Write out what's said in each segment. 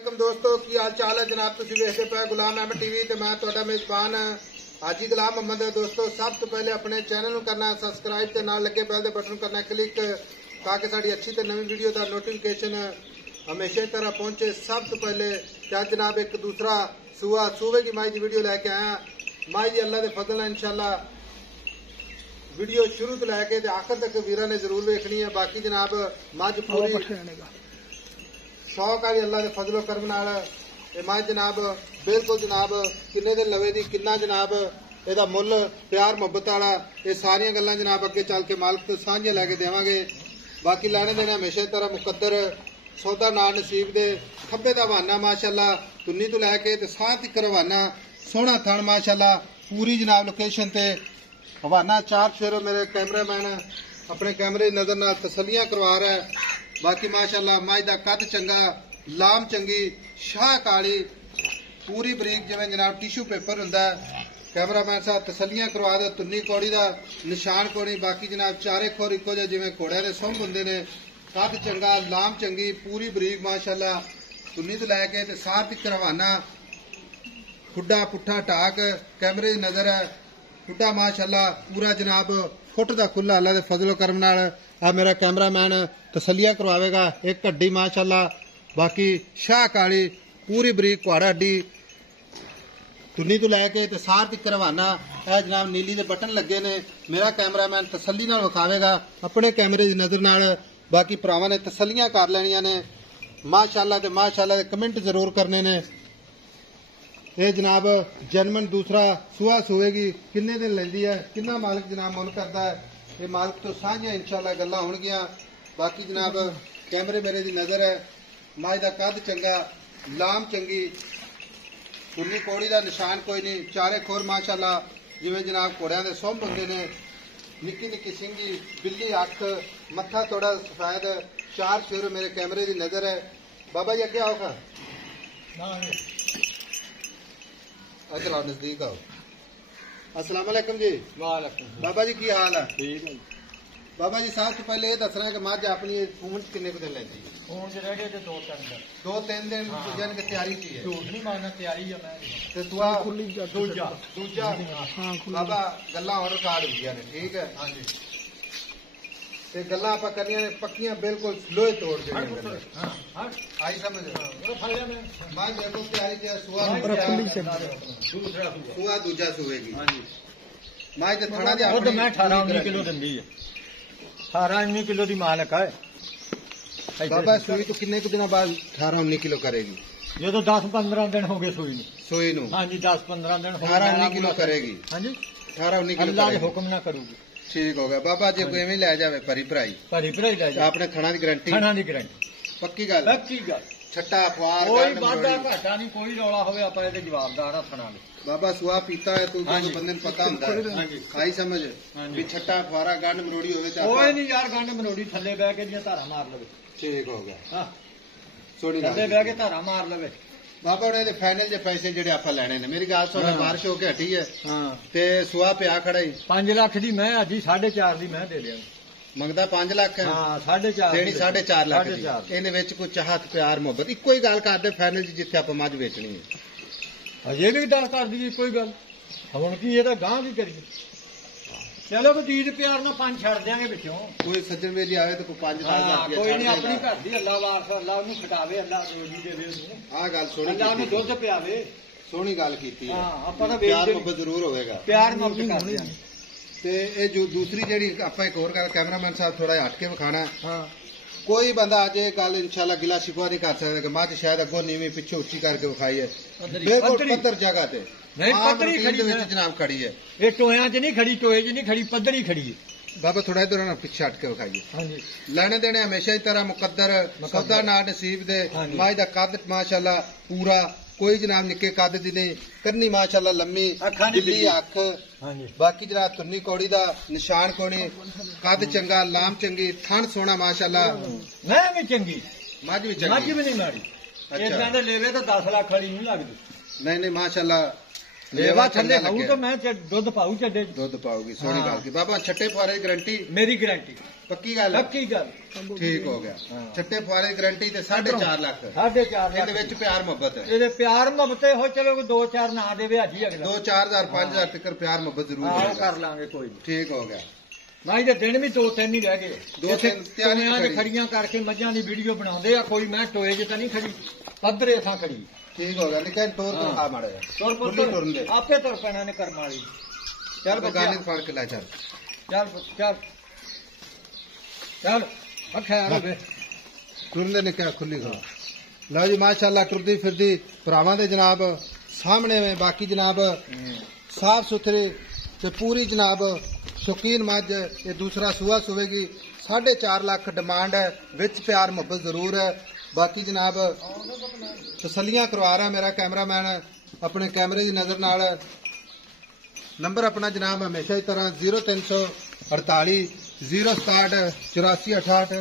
दोस्तों की हाल चाल है जनाब तुम वेखते पे गुलाम अहमद टीवी ते मैं तुहाडा मेजबान हाजी गुलाम अहमद। दोस्तों सब तो पहले अपने चैनल को करना सबसक्राइब ते नाल लगे बैल दे बटन करना क्लिक ताकि साड़ी अच्छी ते नवी वीडियो का नोटिफिकेशन हमेशा की तरह पहुंचे। सब तो पहले क्या जनाब एक दूसरा सूबे की माई की वीडियो लैके आया। माई जी अल्लाह के फजल इंशाल्लाह वीडियो शुरू तो लैके आखिर तक वीर ने जरूर वेखनी है। बाकी जनाब मझ पूरी शौक है अल्लाह के फजलो करम नाल मझ जनाब बिल्कुल जनाब किन्ने दिन लवे दी किन्ना जनाब एदा मुल प्यार मुहब्बत वाला ये सारियां गल्लां जनाब अगे चल के मालिक तो सांझे लैके देवांगे। बाकी लैने देने हमेशा तरह मुकद्दर सौदा ना नसीब दे खब्बे दा हवाना माशाअल्लाह तुन्नी तो लैके ते साह तक हवाना सोहना थण माशाअल्लाह पूरी जनाब लोकेशन ते हवाना चार शेरो मेरे कैमरामैन अपने कैमरे की नजर नाल तसलियां करवा रहा है। बाकी माशाअल्लाह मझ दा कद चंगा लाम चंगी शाह काली पूरी बरीक जिवें जनाब टिशू पेपर हुंदा है। कैमरामैन साहब तसलियां करवा दे तुन्नी कौड़ी दा निशान कोणी। बाकी जनाब चारे खोर इको जिहे जिवें घोड़ियां दे सुंभ हुंदे ने कद चंगा लाम चंगी पूरी बरीक माशाअल्लाह तुन्नी तो लैके ते साह तक रवाना खुड्डा पुट्ठा ढाक कैमरे की नजर है खुड्डा माशाअल्लाह पूरा जनाब फुट दा खुला अल्लाह दे फजलो करम नाल आ मेरा कैमरामैन तसलियां करवावेगा। एक हड्डी माशाअल्लाह बाकी शाह काली पूरी बरीक कुआड़ा हड्डी तुन्नी तो लैके ते सार तक रवाना है जनाब नीली दे बटन लगे ने मेरा कैमरामैन तसली नाल विखावेगा अपने कैमरे की नजर नाल। बाकी भरावां ने तसलियां कर लैनियां ने माशाअल्लाह ते माशाअल्लाह दे कमेंट जरूर करने ने। ये जनाब जन्मन दूसरा सुहा सुएगी किन्ने दिन लेंदी है किन्ना मालिक जनाब मुल करता है ये मालिक तो साझियां इंशाअल्लाह गल्लां होणगियां। बाकी जनाब कैमरे मेरे दी नजर है मझ दा कद चंगा लाम चंगी तुन्नी कौड़ी दा निशान कोई नहीं चारे खोर माशाअल्लाह जिवें जनाब घोड़ियां दे सुंभ हुंदे ने निक्की निक्की सिंगी बिल्ली अख मत्था थोड़ा सफेद चार शेर मेरे कैमरे की नजर है। बाबा जी अगे आओ खा चलो नजदीक आओ। अस्सलाम वालेकुम जी। वालेकुम बाबा जी की हाल है? ठीक है बाबा जी सब तो पहले ये दसना है कि मझ अपनी पूंछ किन्ने दिन लेंदी है? पूंछ रह गए 2-3 दिन 2-3 दिन यानी कि तैयारी की है? झूठ नहीं मारना तैयारी है मैं ते तू दूजा बाबा गल्लां और रिकॉर्ड हुंदियां ने ठीक है। हाँ जी ते गल्लां आपां करनियां ने पक्कियां बिल्कुल लोहे तोड़ देनियां आई समझ मैं देखो तैयारी की सुहा दूजा सुवेगी मैं ते थड़ा दे वो तो मैं 18-19 किलो दिंदी है 18-19 किलो दी मालक है। बाबा सुई तो किन्ने दिन बाद 18-19 किलो करेगी? ये तो 10-15 दिन हो गए सुई नू हाँ जी 10-15 दिन 18-19 किलो करेगी। हाँ जी 18-19 किलो अल्लाह के हुक्म ना करूगी ठीक हो गया। बाबा जी कोई एवं लै जावे भरी भराई ले जाए अपने थणा की गारंटी दी गारंटी पक्की गल छट्टा अखबार कोई वादा घाटा नहीं कोई रौला होवे आपां इहदे जवाबदार हां थणा दे। बाबा सुहा पीता है तू बंदे नूं पता हुंदा है खाई समझ भी छट्टा अखबारा गंढ मरोड़ी होवे कोई नहीं यार गंढ मरोड़ी थल्ले बह के जियां धारा मार लवे ठीक हो गया हां सोनी थल्ले बह के धारा मार लवे। बाबा उन्हें दे फाइनल जे पैसे जेडे आपां लैणे ने मेरी गल सुन बारिश हो के हटी है हां ते सुहा पिया खड़ा ही 5 लाख दी मैं अजी 4.5 दी मैं दे दियां मंगदा 5 लाख है हां 4.5 देनी 4.5 लाख दी इहदे विच कोई चाहत प्यार मोहब्बत इक्को ही गल करदे फाइनल जिथे आपां मझ बेचनी है अजे भी डर कर दी कोई गल हुण की एदा गां की करिए चलो कोई चीज प्यार ना 5 छड़ देंगे बिचों कोई सज्जन वेली आवे तो 5 लाख कोई नहीं अपनी घर दी अल्लाह वारस अल्लाह नूं खटावे अल्लाह रोजी देवे आ गल सोनी अल्लाह नूं दुध पियावे सोनी गल कीती है हां आपां दा प्यार मोहब्बत जरूर होवेगा प्यार मोहब्बत करदे हां ते ए जो दूसरी जेडी आपां एक और कैमरामैन साहब थोड़ा हट के विखाना हां कोई बंदा आज ये गल इंशाल्लाह गिला शिकवा नहीं कर सकता कि मझ शायद अगों नीवीं पिछे उच्ची करके विखाई है बिल्कुल पत्थर जगह ते नहीं पत्थरी खड़ी है जनाब खड़ी है ये टोयां च नहीं खड़ी टोए च नहीं खड़ी पत्थरी खड़ी है। बाबा थोड़ा इधर ना पिछे हट के विखाइए हाँ जी लेने देने हमेशा ही तरह मुकद्दर सौदा ना नसीब दे मझ दा कद माशाअल्लाह पूरा कोई जनाब निके कद दी नहीं करनी माशाअल्लाह लम्मी बिल्ली अख बाकी जनाब तुन्नी कौड़ी दा निशान कोनी कद चंगा लाम चंगी थण सोना माशाअल्लाह मैं भी चंगी मझ भी नहीं माड़ी इदां दे लेवे तो 10 लाख वाली नहीं लगदी नहीं माशाअल्लाह ਲੇਵਾ ਥੱਲੇ ਖਾਊ ਤਾਂ ਮੈਂ ਦੁੱਧ ਪਾਉ ਚੱਡੇ ਦੁੱਧ ਪਾਉਗੀ ਸੋਹਣੀ ਗੱਲ ਕੀ ਬਾਬਾ ਛੱਟੇ ਫੁਆਰੇ ਦੀ ਗਾਰੰਟੀ ਮੇਰੀ ਗਾਰੰਟੀ ਪੱਕੀ ਗੱਲ ਪੱਕੀ ਗੱਲ ਠੀਕ ਹੋ ਗਿਆ ਛੱਟੇ ਫੁਆਰੇ ਦੀ ਗਾਰੰਟੀ ਤੇ 4.5 ਲੱਖ 4.5 ਇਹਦੇ ਵਿੱਚ ਪਿਆਰ ਮੁਹੱਬਤ ਹੈ ਇਹਦੇ ਪਿਆਰ ਮੁਹੱਬਤੇ ਹੋ ਚਲੋ 2-4 ਨਾ ਦੇਵੇ ਹਾਜੀ ਅਗਲਾ 2-4000 5000 ਤੱਕ ਪਿਆਰ ਮੁਹੱਬਤ ਜ਼ਰੂਰ ਆਹ ਹੋਏਗਾ ਕਰ ਲਾਂਗੇ ਕੋਈ ਨੀ। ਠੀਕ ਹੋ ਗਿਆ ਮਾਈ ਦੇ ਦਿਨ ਵੀ 2-3 ਹੀ ਰਹਿ ਗਏ 2-3 ਤਿਆਰੀਆਂ ਤਿਆਰੀਆਂ ਖੜੀਆਂ ਕਰਕੇ ਮੱਝਾਂ ਦੀ ਵੀਡੀਓ ਬਣਾਉਂਦੇ ਆ ਕੋਈ ਮੈਂ ਟੋਏ 'ਚ ਤਾਂ ਨਹੀਂ ਖੜੀ ਪੱਧਰੇ ਥਾਂ ਖੜੀ ਠੀਕ ਹੋ ਗਿਆ ਨਿਕਲ ਟੋਰ ਤੋਂ ਆ ਮਾੜਾ ਤੁਰ ਟੁਰਨ ਦੇ ਆਪੇ ਤੁਰ ਪੈਣਾ ਨੇ ਕਰਮ ਵਾਲੀ ਚੱਲ ਬੱਚਾ ਗਾਣੇ ਫੜ ਕੇ ਲੈ ਚੱਲ ਚੱਲ ਚੱਲ ਚੱਲ ਅੱਖਾਂ ਰਵੇ ਟੁਰਨ ਦੇ ਨਿਕਲ ਖੁੱਲੀ ਕਰੋ ਲਓ ਜੀ ਮਾਸ਼ਾਅੱਲਾ ਟੁਰਦੀ ਫਿਰਦੀ ਭਰਾਵਾਂ ਦੇ ਜਨਾਬ ਸਾਹਮਣੇ में बाकी जनाब साफ सुथरे ਤੇ ਪੂਰੀ ਜਨਾਬ ਸ਼ੌਕੀਨ ਮੱਝ ਇਹ ਦੂਸਰਾ ਸੂਆ ਸੁਵੇਗੀ 4.5 ਲੱਖ ਡਿਮਾਂਡ ਹੈ ਵਿੱਚ ਪਿਆਰ ਮੁਹੱਬਤ ਜ਼ਰੂਰ ਹੈ ਬਾਕੀ ਜਨਾਬ ਤਸੱਲੀਆਂ ਕਰਵਾ ਰਿਹਾ ਮੇਰਾ ਕੈਮਰਾਮੈਨ ਆਪਣੇ ਕੈਮਰੇ ਦੀ ਨਜ਼ਰ ਨਾਲ ਨੰਬਰ ਆਪਣਾ ਜਨਾਬ ਹਮੇਸ਼ਾ ਦੀ ਤਰ੍ਹਾਂ 0348 067 8468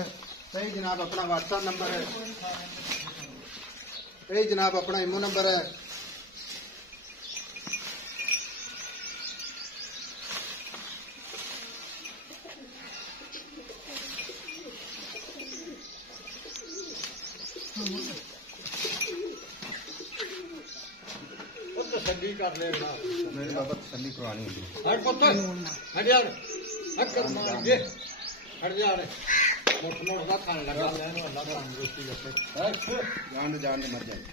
ਸਹੀ ਜਨਾਬ ਆਪਣਾ WhatsApp ਨੰਬਰ ਹੈ ਇਹ ਜਨਾਬ ਆਪਣਾ ਇਮੋ ਨੰਬਰ ਹੈ ਉਹ ਤਸੱਲੀ ਕਰ ਲੈਣਾ ਮੇਰੇ ਬਾਬਾ ਤਸੱਲੀ ਕਰਵਾਣੀ ਹੁੰਦੀ ਹਟ ਪੁੱਤ ਹਟ ਯਾਰ ਹਟ ਕਰ ਮਾਰ ਜੇ ਹਟ ਜਾ ਰੇ ਮੋਟ ਮੋਟ ਦਾ ਖਾਣ ਲੱਗਾ ਮੈਨੂੰ ਅੱਲਾ ਤੰਦਰੁਸਤੀ ਦੱਸੇ ਜਾਣ ਦੇ ਮਰ ਜਾਏ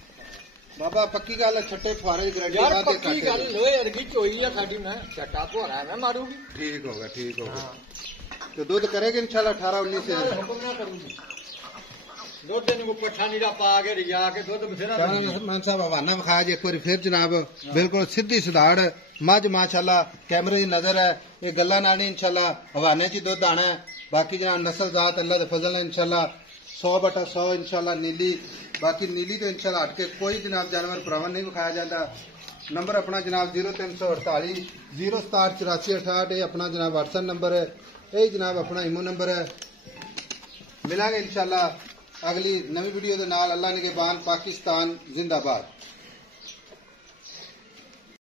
ਬਾਬਾ ਪੱਕੀ ਗੱਲ ਹੈ ਛੱਟੇ ਫੁਆਰੇ ਦੀ ਗਾਰੰਟੀ ਯਾਰ ਬਾਅਦ ਦੇ ਪੱਕੀ ਗੱਲ ਲੋਹੇ ਵਰਗੀ ਚੋਈ ਆ ਸਾਡੀ ਮੈਂ ਛੱਟਾ ਭੋਰਾ ਮੈਂ ਮਾਰੂਗੀ ਠੀਕ ਹੋ ਗਿਆ ਤੇ ਦੁੱਧ ਕਰੇਗਾ ਇਨਸ਼ਾਅੱਲਾ 18 19 ਸੇ ਹੁਕਮ ਨਾ ਕਰੂਗੀ ਦੁੱਧ ਨੂੰ ਪੱਠਾ ਨੀਰਾ ਪਾ ਕੇ ਰਿਜਾ ਕੇ ਦੁੱਧ ਬਥੇਰਾ ਮਾਨ ਸਾਹਿਬ ਹਵਾਨਾ ਵਿਖਾਇਆ ਜੀ ਇੱਕ ਵਾਰੀ ਫਿਰ ਜਨਾਬ ਬਿਲਕੁਲ ਸਿੱਧੀ ਸੁਧਾੜ ਮੱਝ ਮਾਸ਼ਾਅੱਲਾ ਕੈਮਰੇ ਦੀ ਨਜ਼ਰ ਹੈ ਇਹ ਗੱਲਾਂ ਨਾਲ ਨਹੀਂ ਇਨਸ਼ਾਅੱਲਾ ਹਵਾਨੇ 'ਚ ਹੀ ਦੁੱਧ ਆਣਾ ਹੈ ਬਾਕੀ ਜਨਾਬ ਨਸਲ ਜ਼ਾਤ ਅੱਲਾ ਦੇ ਫਜ਼ਲ ਨਾਲ ਇਨਸ਼ਾਅੱਲਾ 100/100 ਇਨਸ਼ਾਅੱਲਾ ਨੀਲੀ ਬਾਕੀ ਨੀਲੀ ਤੋਂ ਇਨਸ਼ਾਅੱਲਾ ਹਟ ਕੇ ਕੋਈ ਜਨਾਬ ਜਾਨਵਰ ਭਰਾਵਾਂ ਨਹੀਂ ਵਿਖਾਇਆ ਜਾਂਦਾ ਨੰਬਰ ਆਪਣਾ ਜਨਾਬ 0348 067 8468 ਇਹ ਆਪਣਾ ਜਨਾਬ WhatsApp ਨੰਬਰ ਹੈ ਇਹ ਜਨਾਬ ਆਪਣਾ ਇਮੋ ਨੰਬਰ ਹੈ ਮਿਲਾਂਗੇ ਇਨਸ਼ਾਅੱਲਾ ਅਗਲੀ ਨਵੀਂ ਵੀਡੀਓ ਦੇ ਨਾਲ ਅੱਲਾ ਨਿਗਹਿਬਾਨ ਪਾਕਿਸਤਾਨ ਜ਼ਿੰਦਾਬਾਦ